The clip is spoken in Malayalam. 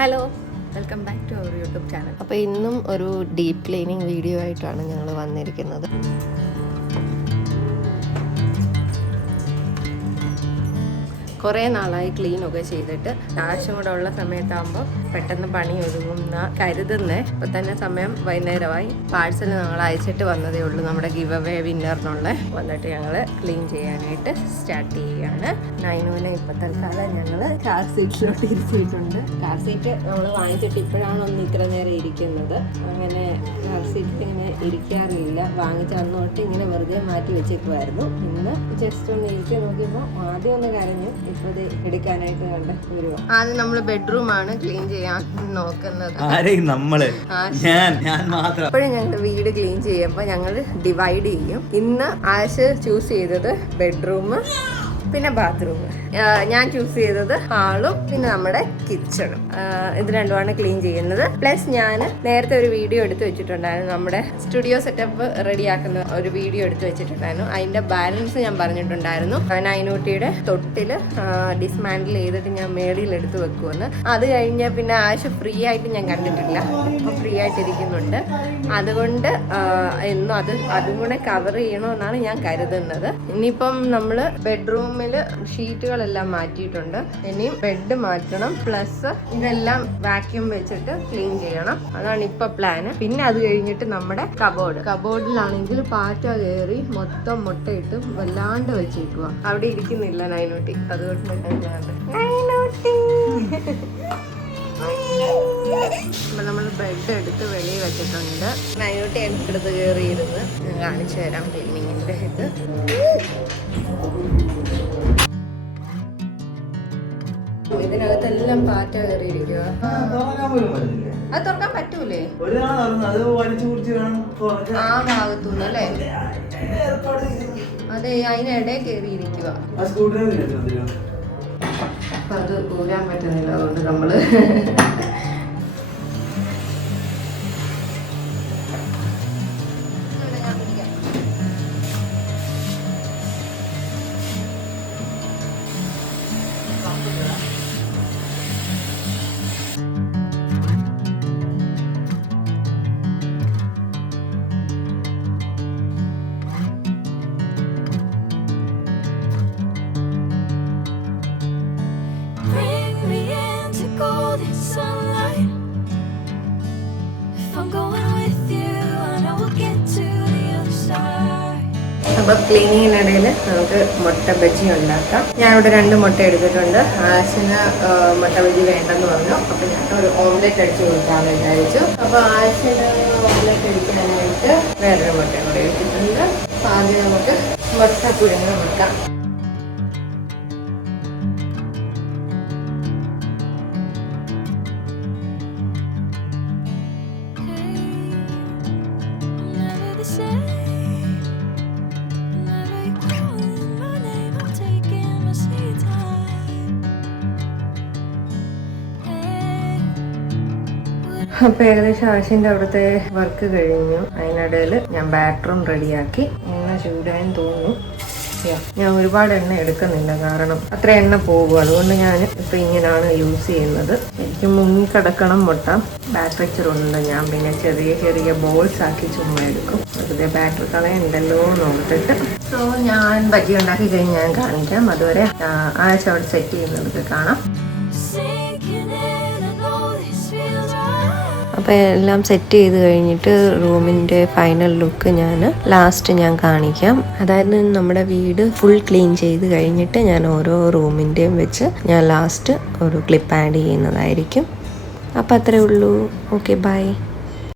Hello, welcome back to our YouTube channel. അപ്പോൾ ഇന്നും ഒരു ഡീപ്പ് ക്ലീനിങ് വീഡിയോ ആയിട്ടാണ് ഞങ്ങൾ വന്നിരിക്കുന്നത്. കുറേ നാളായി ക്ലീനൊക്കെ ചെയ്തിട്ട് ആവശ്യം കൂടെ ഉള്ള സമയത്താകുമ്പോൾ പെട്ടെന്ന് പണി ഒതുങ്ങുന്ന കരുതുന്നേ. ഇപ്പം തന്നെ സമയം വൈകുന്നേരമായി. പാഴ്സൽ ഞങ്ങൾ അയച്ചിട്ട് വന്നതേ ഉള്ളൂ. നമ്മുടെ ഗിവ് അവേ വിന്നറിനുള്ള വന്നിട്ട് ഞങ്ങൾ ക്ലീൻ ചെയ്യാനായിട്ട് സ്റ്റാർട്ട് ചെയ്യുകയാണ്. നൈനുവിനെ ഇപ്പം തൽക്കാലം ഞങ്ങൾ കാർ സീറ്റിലോട്ട് ഇരുത്തിയിട്ടുണ്ട്. കാർ സീറ്റ് നമ്മൾ വാങ്ങിച്ചിട്ട് ഇപ്പോഴാണ് ഒന്ന് ഇത്ര നേരം ഇരിക്കുന്നത്. അങ്ങനെ കാർ സീറ്റിൽ ഇങ്ങനെ ഇരിക്കാറില്ല. വാങ്ങിച്ച അന്ന് തൊട്ട് ഇങ്ങനെ വെറുതെ മാറ്റി വെച്ചേക്കുമായിരുന്നു. ഇന്ന് ജസ്റ്റ് ഒന്ന് ഇരിക്കാൻ നോക്കിയപ്പോൾ ആദ്യം ഒന്ന് കരഞ്ഞു. ഇപ്പോൾ എടുക്കാനായിട്ട് കണ്ട വരുവാ. ആദ്യം നമ്മൾ ബെഡ്റൂമാണ് ക്ലീൻ ചെയ്യാൻ നോക്കുന്നത്. ഇപ്പോഴും ഞങ്ങൾ വീട് ക്ലീൻ ചെയ്യുമ്പോൾ ഞങ്ങൾ ഡിവൈഡ് ചെയ്യും. ഇന്ന് ആശ് ചൂസ് ചെയ്തത് ബെഡ്റൂം, പിന്നെ ബാത്റൂം. ഞാൻ ചൂസ് ചെയ്തത് ഹാളും പിന്നെ നമ്മുടെ കിച്ചണും. ഇത് രണ്ടുമാണ് ക്ലീൻ ചെയ്യുന്നത്. പ്ലസ് ഞാൻ നേരത്തെ ഒരു വീഡിയോ എടുത്ത് വെച്ചിട്ടുണ്ടായിരുന്നു. നമ്മുടെ സ്റ്റുഡിയോ സെറ്റപ്പ് റെഡിയാക്കുന്ന ഒരു വീഡിയോ എടുത്ത് വെച്ചിട്ടുണ്ടായിരുന്നു. അതിന്റെ ബാലൻസ് ഞാൻ പറഞ്ഞിട്ടുണ്ടായിരുന്നു. നൈനൂട്ടിയുടെ തൊട്ടിൽ ഡിസ്മാൻഡിൽ ചെയ്തിട്ട് ഞാൻ മേളിൽ എടുത്ത് വെക്കുമെന്ന്. അത് കഴിഞ്ഞ പിന്നെ ആശ് ഫ്രീ ആയിട്ട് ഞാൻ കണ്ടിട്ടില്ല. ഇപ്പൊ ഫ്രീ ആയിട്ടിരിക്കുന്നുണ്ട്. അതുകൊണ്ട് എന്നും അതും കൂടെ കവർ ചെയ്യണമെന്നാണ് ഞാൻ കരുതുന്നത്. ഇനിയിപ്പം നമ്മള് ബെഡ്റൂമിൽ ഷീറ്റുകളെല്ലാം മാറ്റിയിട്ടുണ്ട്. ഇനിയും ബെഡ് മാറ്റണം. പ്ലസ് ഇതെല്ലാം വാക്യൂം വെച്ചിട്ട് ക്ലീൻ ചെയ്യണം. അതാണ് ഇപ്പൊ പ്ലാന്. പിന്നെ അത് കഴിഞ്ഞിട്ട് നമ്മുടെ കബോർഡിലാണെങ്കിൽ പാറ്റ കയറി മൊത്തം മുട്ടയിട്ട് വല്ലാണ്ട് വെച്ചേക്കുക. അവിടെ ഇരിക്കുന്നില്ല നൈനൂട്ടി. അതുകൊണ്ട് അപ്പൊ നമ്മൾ ബെഡ് എടുത്ത് വെളിയിൽ വെച്ചിട്ടുണ്ട്. നൈനൂട്ടി എടുത്ത് കയറിയിരുന്ന് ഞാൻ കാണിച്ചു തരാം ക്ലീനിങ്ങിന്റെ ഇത്. ഇതിനകത്തെല്ലാം പാറ്റ കയറിയിരിക്കുക. അത് തുറക്കാൻ പറ്റൂലേ? ആ ഭാഗത്തുനിന്ന് അല്ലേ? അതെ, അതിനിടെ കയറിയിരിക്കുക. അപ്പൊ അത് ഊരാൻ പറ്റുന്നില്ല. അതുകൊണ്ട് നമ്മള് അപ്പൊ ക്ലീനിങ്ങിനിടയിൽ നമുക്ക് മുട്ട ബജി ഉണ്ടാക്കാം. ഞാനിവിടെ 2 മുട്ട എടുത്തിട്ടുണ്ട്. ആശിന് മുട്ട ബജി വേണ്ടെന്ന് പറഞ്ഞു. അപ്പൊ ഞാൻ ഒരു ഓംലെറ്റ് അടിച്ചു കൊടുക്കാമെന്ന് വിചാരിച്ചു. അപ്പൊ ആശിന് ഓംലെറ്റ് അടിക്കാനായിട്ട് വേറൊരു മുട്ട കൂടെ എടുത്തിട്ടുണ്ട്. ആദ്യം നമുക്ക് മുട്ട പുഴുങ്ങി വെക്കാം. അപ്പൊ ഏകദേശം ആശിന്റെ അവിടുത്തെ വർക്ക് കഴിഞ്ഞു. അതിനിടയിൽ ഞാൻ ബാറ്ററും റെഡിയാക്കി. എണ്ണ ചൂടായെന്ന് തോന്നുന്നു. ഞാൻ ഒരുപാട് എണ്ണ എടുക്കുന്നില്ല, കാരണം അത്ര എണ്ണ പോകും. അതുകൊണ്ട് ഞാൻ ഇപ്പൊ ഇങ്ങനെയാണ് യൂസ് ചെയ്യുന്നത്. എനിക്ക് മുങ്ങിക്കിടക്കണം മുട്ട. ബാറ്ററിച്ചറുണ്ട്. ഞാൻ പിന്നെ ചെറിയ ചെറിയ ബോൾസ് ആക്കി ചുമ്മാ എടുക്കും. വെറുതെ ബാറ്ററി കളയുണ്ടല്ലോ നോക്കിട്ട്. സോ ഞാൻ ബജി ഉണ്ടാക്കി കഴിഞ്ഞ് ഞാൻ കാണിക്കാം. അതുവരെ ആഴ്ച അവിടെ സെറ്റ് ചെയ്യുന്നതൊക്കെ കാണാം. അപ്പോൾ എല്ലാം സെറ്റ് ചെയ്ത് കഴിഞ്ഞിട്ട് റൂമിൻ്റെ ഫൈനൽ ലുക്ക് ലാസ്റ്റ് ഞാൻ കാണിക്കാം. അതായത് നമ്മുടെ വീട് ഫുൾ ക്ലീൻ ചെയ്ത് കഴിഞ്ഞിട്ട് ഞാൻ ഓരോ റൂമിൻ്റെയും വെച്ച് ഞാൻ ലാസ്റ്റ് ഒരു ക്ലിപ്പ് ആഡ് ചെയ്യുന്നതായിരിക്കും. അപ്പോൾ അത്രേ ഉള്ളൂ. Okay, by.